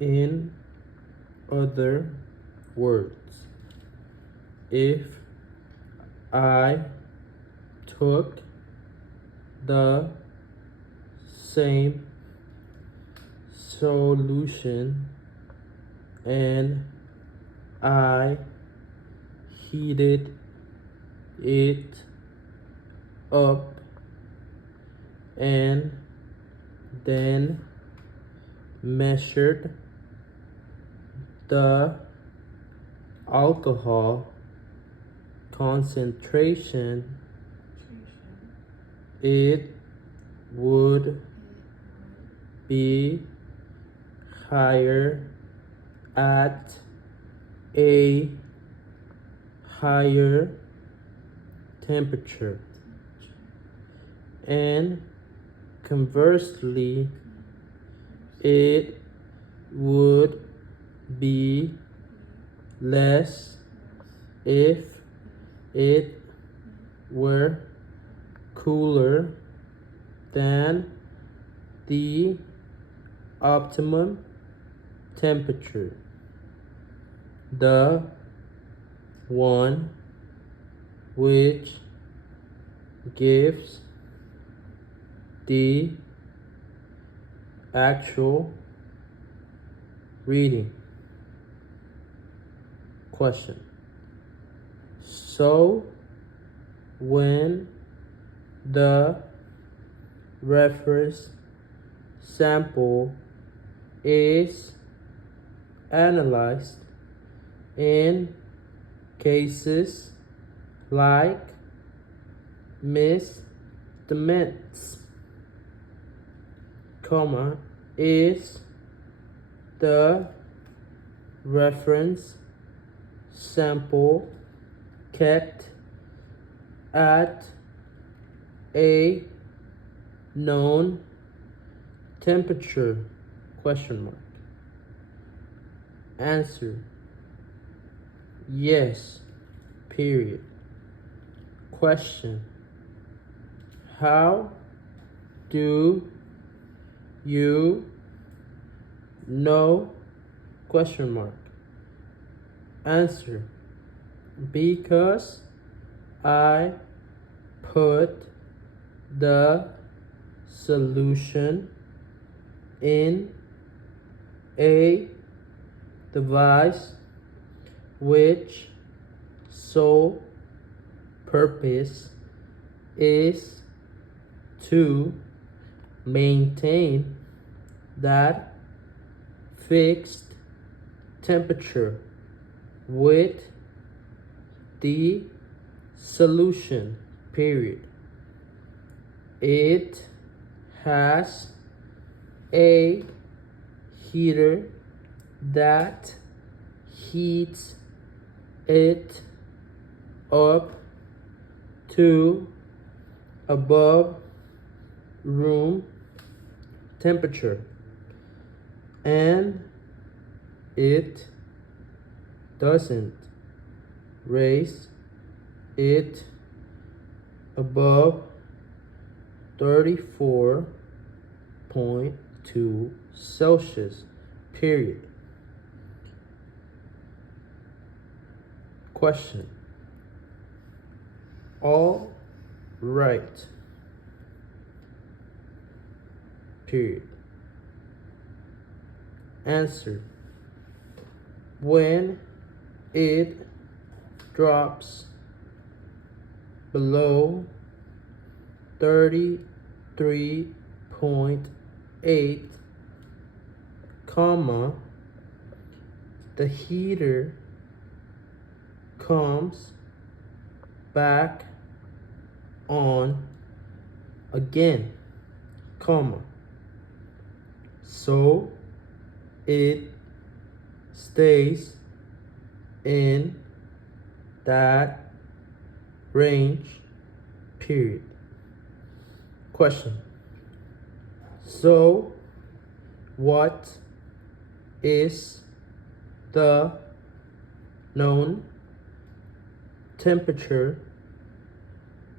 In other words, if I took the same solution and I heated it up and then measured the alcohol concentration, it would be higher at a higher temperature. And conversely, it would be less if it were cooler than the optimum temperature. The one which gives the actual reading. Question. So when the reference sample is analyzed in cases like misdemeanors, is the reference sample kept at a known temperature? Answer. Yes. Period. Question. How do you know? Answer. Because I put the solution in a device which sole purpose is to maintain that fixed temperature with the solution. Period. It has a heater that heats it up to above room temperature, and it doesn't raise it above 34.2 Celsius. Period. Question. All right. Period. Answer. When it drops below 33.8, the heater comes back on again, so it stays in that range. Period. Question. So what is the known temperature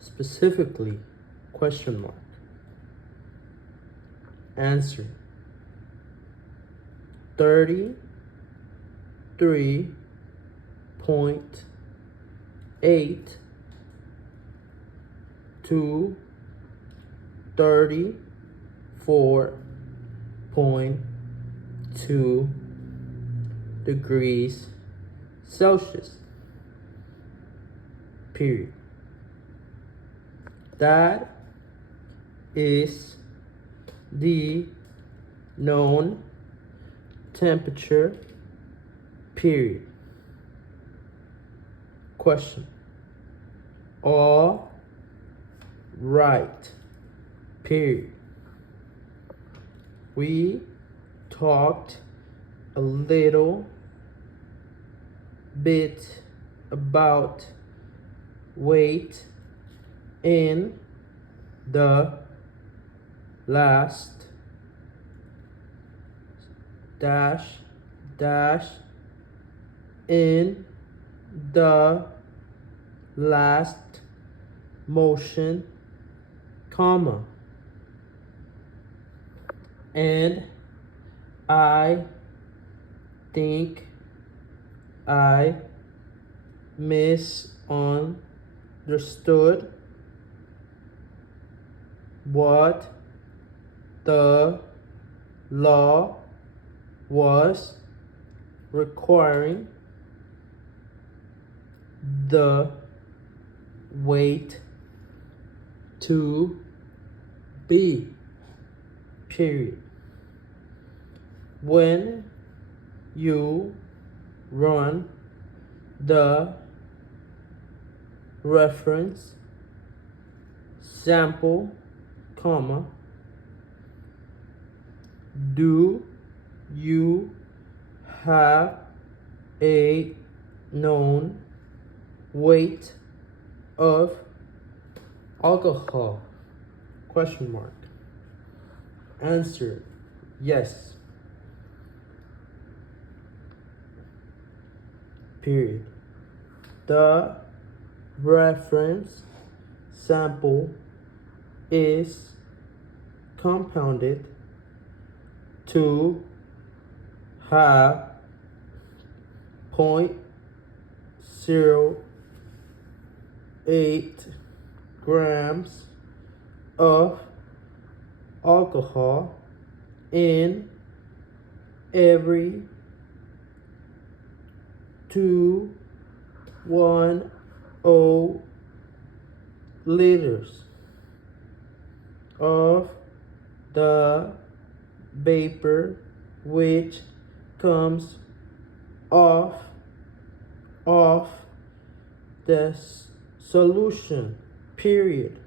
specifically? Answer. 33.8 to 34.2 degrees Celsius. Period. That is the known temperature. Period. Question. All right. Period. We talked a little bit about weight in the last in the last motion, comma, and I think I misunderstood what the law was requiring the weight to be. Period. When you run the reference sample, comma, do you have a known weight of alcohol? Question mark. Answer: yes. Period. The reference sample is compounded to have 0.08 grams of alcohol in every 210 liters of the vapor which comes off the solution. Period.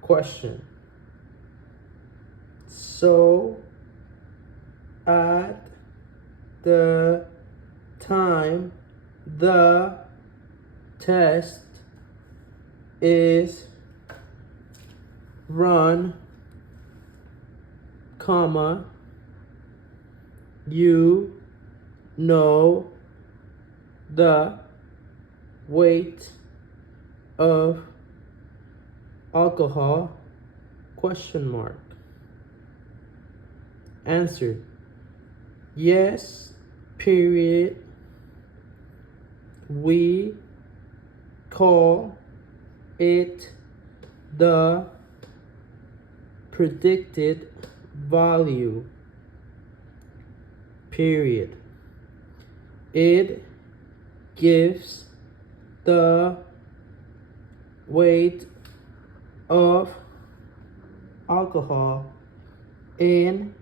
Question. So at the time the test is run, comma, you know the weight of alcohol? Question mark. Answer: yes. Period. We call it the predicted value. Period. It gives the weight of alcohol in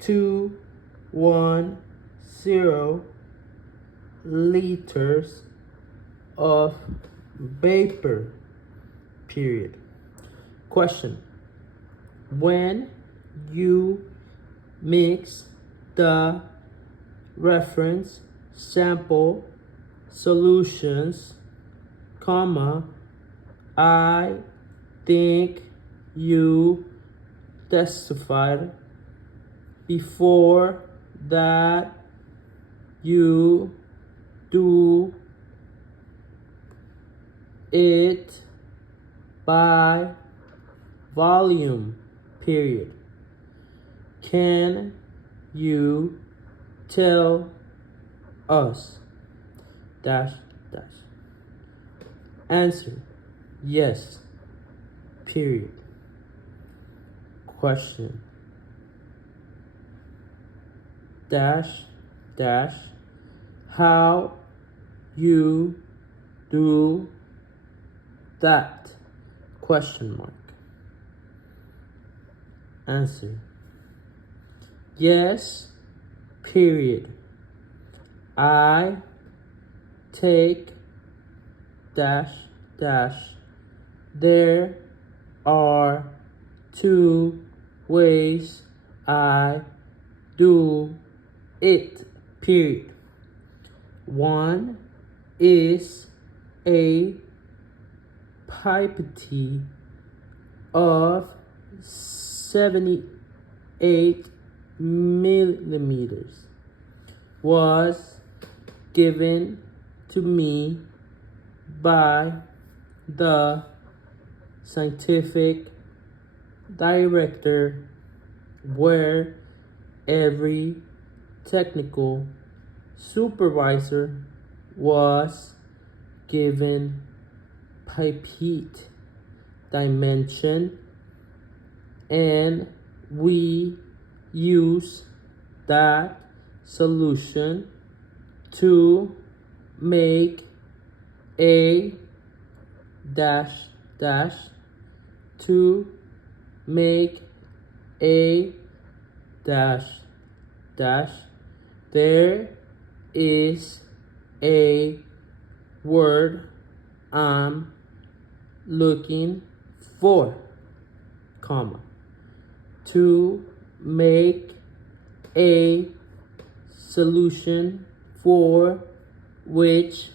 210 liters of vapor. Period. Question. When you mix the reference sample solutions, comma, I think you testified before that you do it by volume. Period. Can you tell us dash dash. Answer, yes, period. Question, dash dash, how you do that? Question mark. Answer, yes, period. I take dash dash. There are two ways I do it, period. One is a pipette of 78 millimeters was given to me by the scientific director, where every technical supervisor was given pipette dimension, and we use that solution to make a dash dash, to make a dash dash. There is a word I'm looking for, comma, to make a solution for which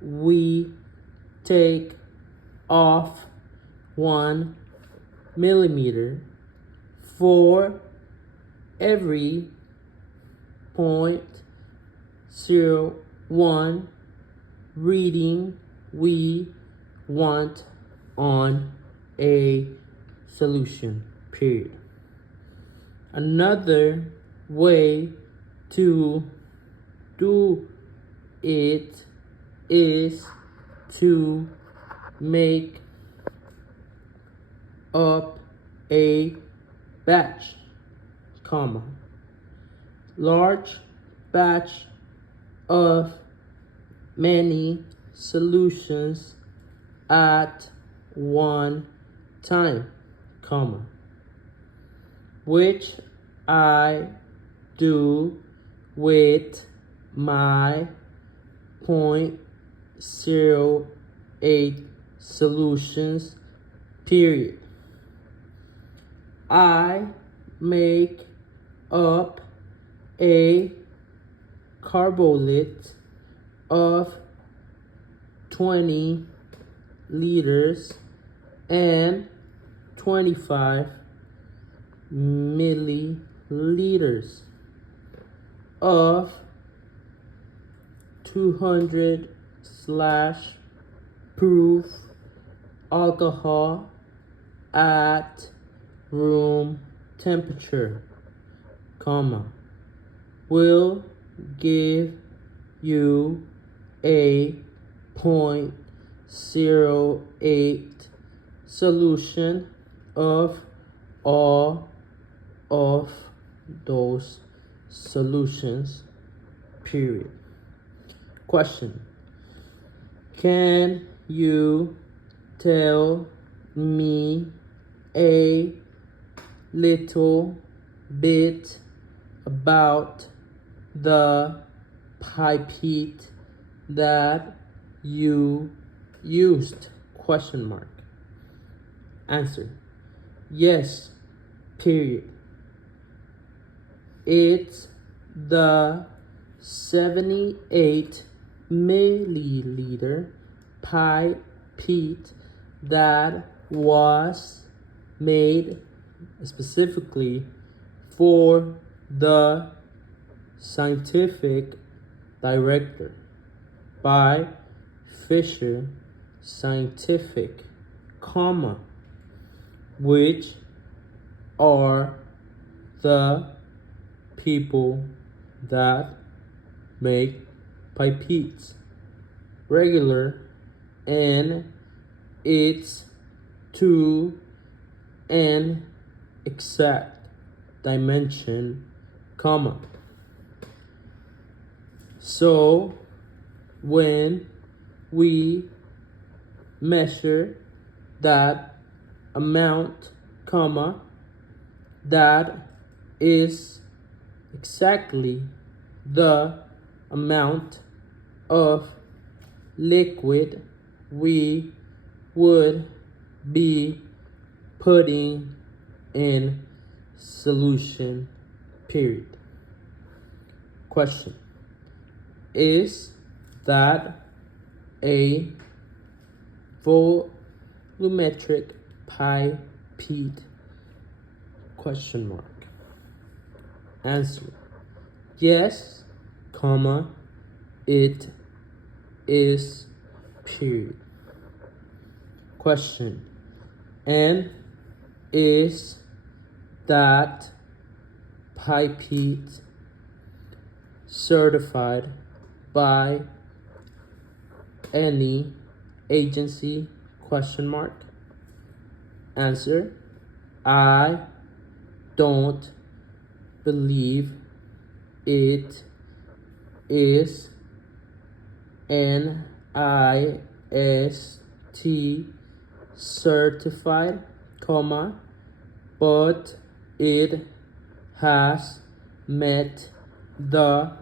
we take off 1 millimeter for every 0.01 reading we want on a solution, period. Another way to do it is to make up a batch, comma, large batch of many solutions at one time, comma, which I do with my 0.08 solutions, period. I make up a carbolit of 20 liters and 25 milliliters of 200 slash proof alcohol at room temperature, comma, will give you a 0.08 solution of all of those solutions, period. Question, can you tell me a little bit about the pipette that you used? Question mark. Answer, yes, period. It's the 78 milliliter pipette that was made specifically for the scientific director by Fisher Scientific, comma, which are the people that make pipettes regular and its to an exact dimension, comma. So when we measure that amount, comma, that is exactly the amount of liquid we would be putting in solution, period. Question: is that a volumetric pipette? Question mark. Answer: yes, comma, it is, period. Question: and is that pipette certified by any agency? Question mark. Answer: I don't believe it is NIST certified, comma, but it has met the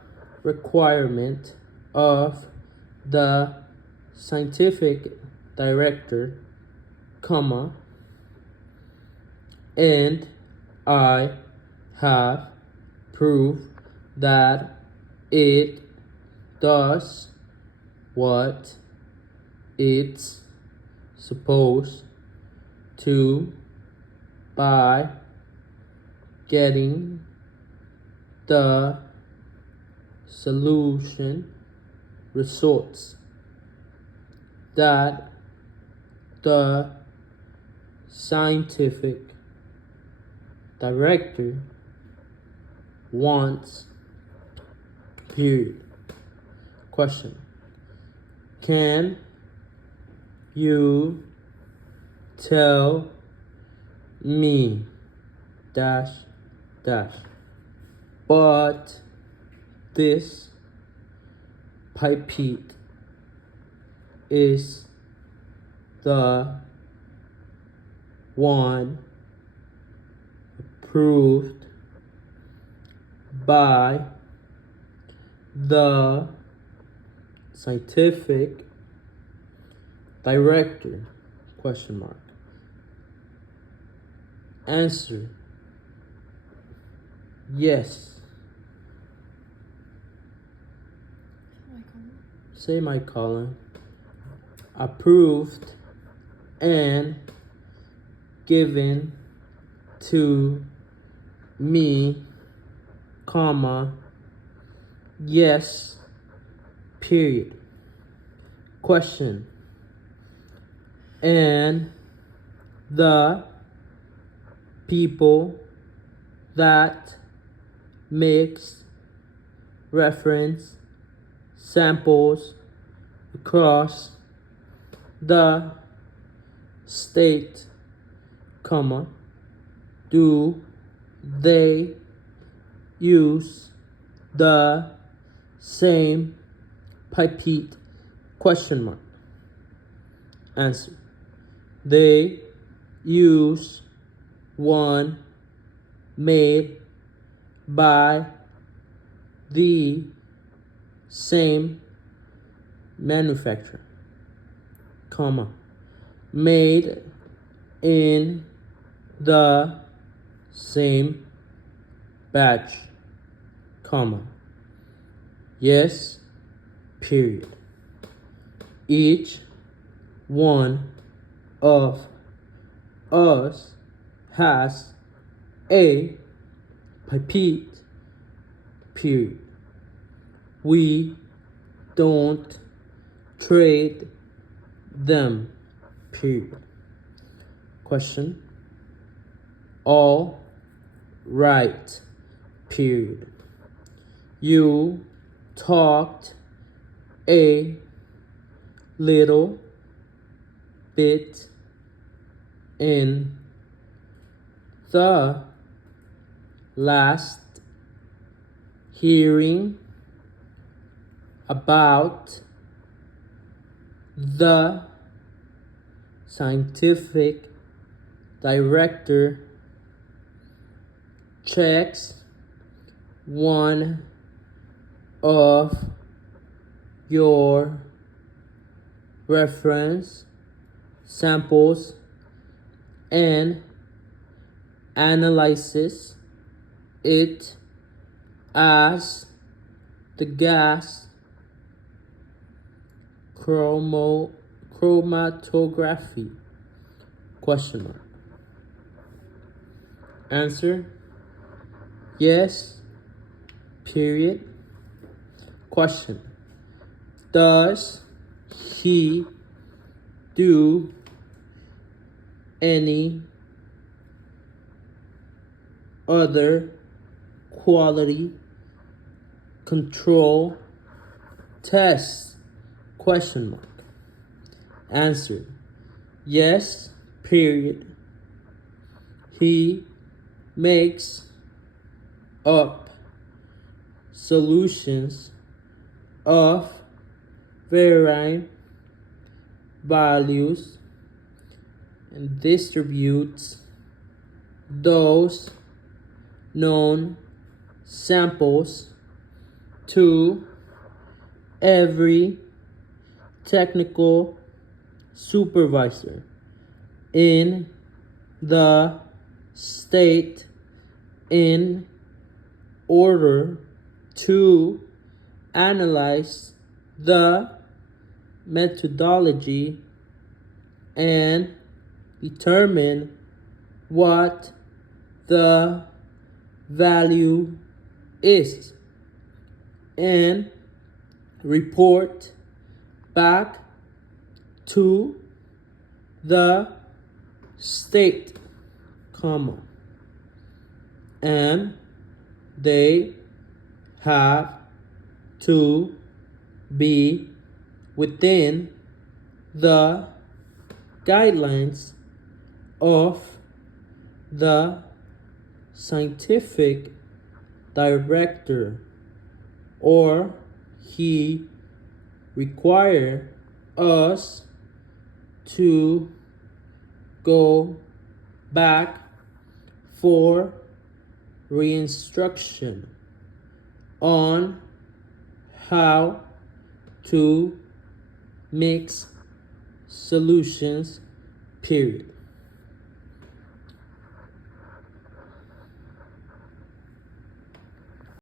requirement of the scientific director, comma, and I have proof that it does what it's supposed to by getting the solution results that the scientific director wants, period. Question: can you tell me dash dash but this pipette is the one approved by the scientific director? Question mark. Answer: yes. Semicolon. Approved and given to me, comma, yes, period. Question: and the people that mix reference samples across the state, comma, do they use the same pipette? Question mark. Answer: they use one made by the same manufacturer, comma, made in the same batch, comma, yes, period. Each one of us has a pipette, period. We don't trade them, period. Question: all right. period. You talked a little bit in the last hearing about the scientific director checks one of your reference samples and analyzes it as the gas chromatography? Question mark. Answer: yes, period. Question: does he do any other quality control tests? Question mark. Answer: yes, period. He makes up solutions of varying values and distributes those known samples to every technical supervisor in the state in order to analyze the methodology and determine what the value is and report back to the state, and they have to be within the guidelines of the scientific director, or he require us to go back for reinstruction on how to mix solutions, period.